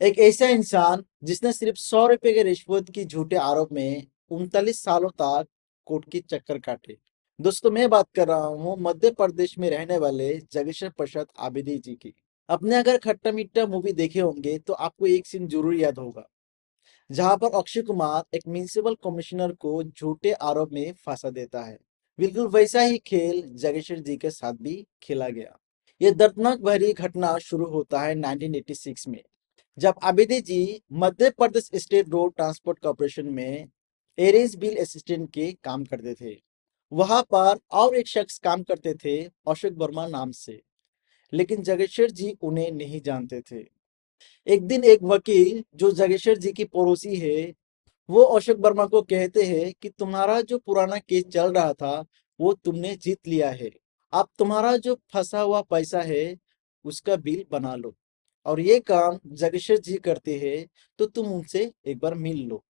एक ऐसा इंसान जिसने सिर्फ 100 रुपए के रिश्वत की झूठे आरोप में 39 सालों तक कोर्ट की चक्कर काटे। दोस्तों, मैं बात कर रहा हूँ मध्य प्रदेश में रहने वाले जगेश्वर प्रसाद आबिदी जी की। अपने अगर खट्टा मीठा मूवी देखे होंगे तो आपको एक सीन जरूर याद होगा, जहां पर अक्षय कुमार एक म्युनिसिपल कमिश्नर को झूठे आरोप में फांसा देता है। बिल्कुल वैसा ही खेल जगेश्वर जी के साथ भी खेला गया। ये दर्दनाक भरी घटना शुरू होता है 1986 में, जब आबिदी जी Madhya Pradesh state road transport corporation में एरेज बिल असिस्टेंट के काम करते थे। वहां पर और एक शख्स काम करते थे, अशोक वर्मा नाम से, लेकिन जगेश्वर जी उन्हें नहीं जानते थे। एक दिन एक वकील जो जगेश्वर जी की पड़ोसी है, वो अशोक वर्मा को कहते हैं कि तुम्हारा जो पुराना केस चल रहा था वो तुमने जीत लिया है। अब तुम्हारा जो फंसा हुआ पैसा है उसका बिल बना लो, और ये काम जगेश्वर जी करते हैं, तो तुम उनसे एक बार मिल लो।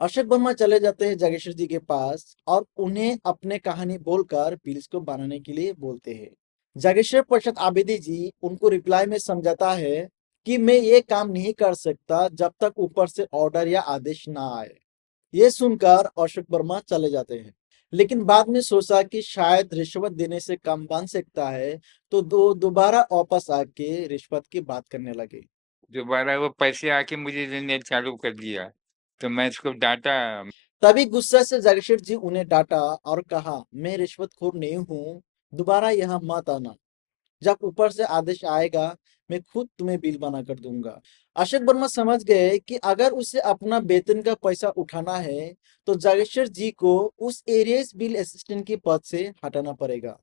अशोक वर्मा चले जाते हैं जगेश्वर जी के पास और उन्हें अपने कहानी बोलकर बिल्स को बनाने के लिए बोलते हैं। जगेश्वर प्रसाद आबिदी जी उनको रिप्लाई में समझाता है कि मैं ये काम नहीं कर सकता जब तक ऊपर से ऑर्डर या आदेश ना आए। ये सुनकर अशोक वर्मा चले जाते हैं, लेकिन बाद में सोचा कि शायद रिश्वत देने से काम बन सकता है, तो दोबारा वापस आके रिश्वत की बात करने लगे। दोबारा वो पैसे आके मुझे देने चालू कर दिया, तो मैं इसको डांटा। तभी गुस्सा से जगदीश जी उन्हें डांटा और कहा, मैं रिश्वतखोर नहीं हूँ, दोबारा यहाँ मत आना। जब ऊपर से आदेश आएगा मैं खुद तुम्हें बिल बना कर दूंगा। अशोक वर्मा समझ गए कि अगर उसे अपना वेतन का पैसा उठाना है तो जागेश्वर जी को उस एरियस बिल असिस्टेंट के पद से हटाना पड़ेगा।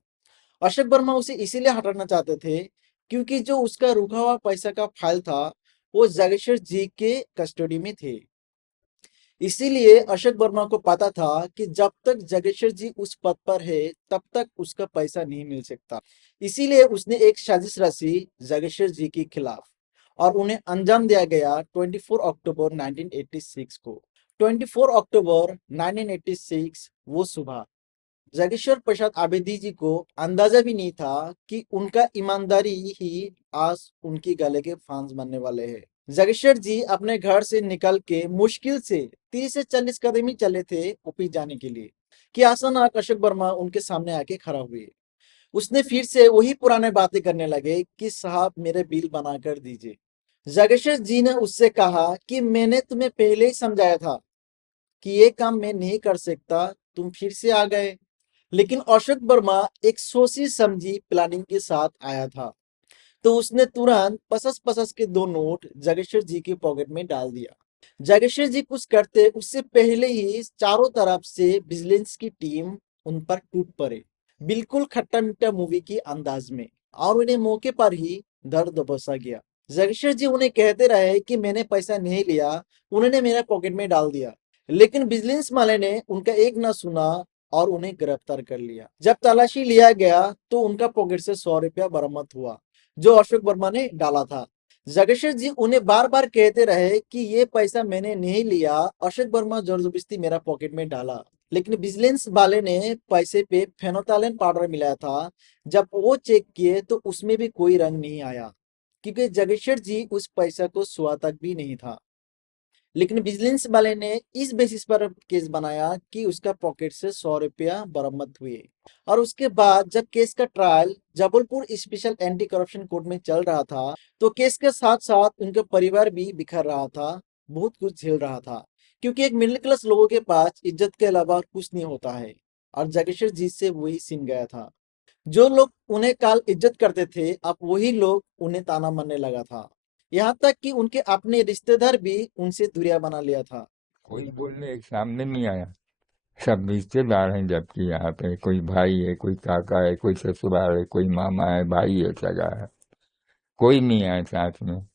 अशोक वर्मा उसे इसीलिए हटाना चाहते थे क्योंकि जो उसका रुका हुआ पैसा का फाइल था वो जागेश्वर जी के कस्टडी में थे। इसीलिए अशोक वर्मा को पता था कि जब तक जगेश्वर जी उस पद पर है तब तक उसका पैसा नहीं मिल सकता। इसीलिए उसने एक साजिश रची जगेश्वर जी के खिलाफ, और उन्हें अंजाम दिया गया 24 अक्टूबर 1986 को। 24 अक्टूबर 1986 वो सुबह जगेश्वर प्रसाद आबिदी जी को अंदाजा भी नहीं था कि उनका ईमानदारी ही आज उनकी गले के फांस बनने वाले हैं। जगेश्वर जी अपने घर से निकल के मुश्किल से 30 से 40 कदम ही चले थे ऑफिस जाने के लिए कि अचानक अशोक वर्मा उनके सामने आके खड़ा हुए। उसने फिर से वही पुराने बातें करने लगे कि साहब मेरे बिल बना कर दीजिए। जगेश्वर जी ने उससे कहा कि मैंने तुम्हें पहले ही समझाया था कि ये काम मैं नहीं कर सकता, तुम फिर से आ गए। लेकिन अशोक वर्मा एक सोची समझी प्लानिंग के साथ आया था, तो उसने तुरंत पचास पचास के 2 नोट जागेश्वर जी की पॉकेट में डाल दिया। जागेश्वर जी कुछ करते उससे पहले ही चारों तरफ से विजिलेंस की टीम उन पर टूट पड़े, बिल्कुल खट्टा मीठा मूवी की अंदाज में, और उन्हें मौके पर ही दर्द बसा गया। जागेश्वर जी उन्हें कहते रहे कि मैंने पैसा नहीं लिया, उन्होंने मेरे पॉकेट में डाल दिया। लेकिन विजिलेंस वाले ने उनका एक ना सुना और उन्हें गिरफ्तार कर लिया। जब तलाशी लिया गया तो उनका पॉकेट से 100 रुपया बरामद हुआ, जो अशोक वर्मा ने डाला था। जगेश्वर जी उन्हें बार बार कहते रहे कि ये पैसा मैंने नहीं लिया, अशोक वर्मा जोर जबरदस्ती मेरा पॉकेट में डाला। लेकिन विजिलेंस वाले ने पैसे पे फेनोतालेन पाउडर मिलाया था। जब वो चेक किए तो उसमें भी कोई रंग नहीं आया, क्योंकि जगेश्वर जी उस पैसा को छुआ तक भी नहीं था। लेकिन विजिलेंस वाले ने इस बेसिस पर केस बनाया कि उसका पॉकेट से 100 रुपया बरामद हुए। और उसके बाद जब केस का trial Jabalpur special anti corruption court में चल रहा था, तो केस के साथ साथ उनका परिवार भी बिखर रहा था, बहुत कुछ झेल रहा था, क्योंकि एक मिडिल क्लास लोगों के पास इज्जत के अलावा कुछ नहीं होता है। और जागेश्वर जी से वही सीन गया था। जो लोग उन्हें काल इज्जत करते थे अब वही लोग उन्हें ताना मारने लगा था। यहाँ तक कि उनके अपने रिश्तेदार भी उनसे दूरियां बना लिया था। कोई बोलने एक सामने नहीं आया। सब रिश्तेदार हैं, जबकि यहाँ पे कोई भाई है, कोई काका है, कोई ससुराल है, कोई मामा है, भाई है, सगा है, कोई नहीं आया साथ में।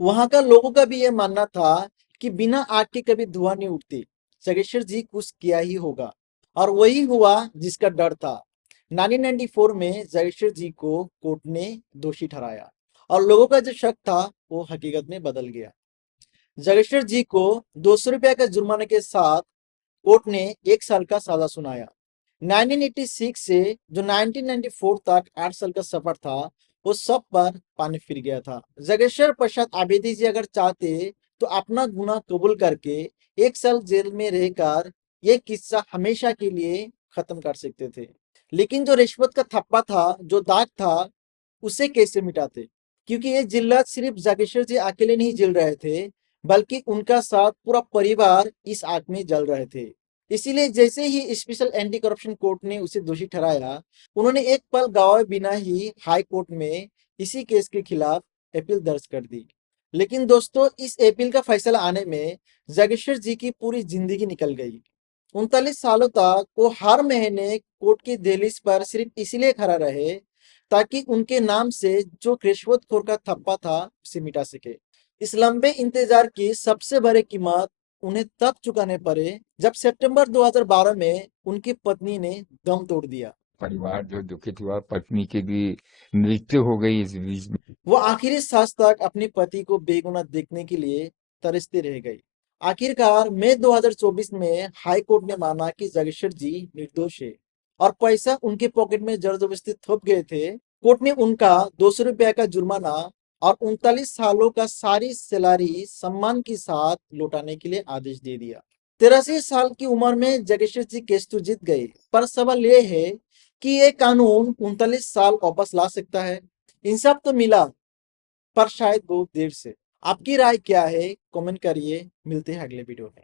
वहां का लोगों का भी यह मानना था कि बिना आग के कभी धुआं नहीं उठती। जगेश्वर जी कुछ किया ही होगा, और वही हुआ जिसका डर था। 1994 में जगेश्वर जी को कोर्ट ने दोषी ठहराया, और लोगों का जो शक था वो हकीकत में बदल गया। जगेश्वर जी को 200 रुपया का जुर्माने के साथ कोर्ट ने 1 साल का सजा सुनाया। 1986 से जो 1994 तक 8 साल का सफर था वो सब पर पानी फिर गया था। जगेश्वर प्रसाद आबिदी जी अगर चाहते तो अपना गुनाह कबूल करके 1 साल जेल में रहकर ये किस्सा हमेशा के लिए खत्म कर सकते थे। लेकिन जो रिश्वत का थप्पा था, जो दाग था, उसे कैसे मिटाते? क्योंकि ये जिल्लत सिर्फ जागेश्वर जी अकेले नहीं झेल रहे थे, बल्कि उनका साथ पूरा परिवार इस आग में जल रहे थे। इसीलिए जैसे ही स्पेशल एंटी करप्शन कोर्ट ने उसे दोषी ठहराया, उन्होंने एक पल गवाए बिना ही हाई कोर्ट में इसी केस के खिलाफ अपील दर्ज कर दी। लेकिन दोस्तों, इस अपील का फैसला आने में जागेश्वर जी की पूरी जिंदगी निकल गई। 39 सालों तक वो हर महीने कोर्ट की दहलीज पर सिर्फ इसलिए खड़ा रहे ताकि उनके नाम से जो रिश्वतखोर का थप्पा था उसे मिटा सके। इस लंबे इंतजार की सबसे बड़ी कीमत उन्हें तब चुकाने पड़े जब सितंबर 2012 में उनकी पत्नी ने दम तोड़ दिया। परिवार जो दुखित हुआ, पत्नी की भी मृत्यु हो गई इस बीच में। वो आखिरी सांस तक अपने पति को बेगुनाह देखने के लिए तरसती रह गई। आखिरकार मई 2024 में हाई कोर्ट ने माना कि जागेश्वर जी निर्दोष है और पैसा उनके पॉकेट में जबरदस्ती थोप गए थे। कोर्ट ने उनका 200 रुपया का जुर्माना और 39 सालों का सारी सैलरी सम्मान के साथ लौटाने के लिए आदेश दे दिया। 83 साल की उम्र में जागेश्वर जी केस तो जीत गए, पर सवाल यह है कि ये कानून 39 साल वापस ला सकता है? इंसाफ तो मिला, पर शायद बहुत देर से। आपकी राय क्या है? कमेंट करिए। मिलते हैं अगले वीडियो में।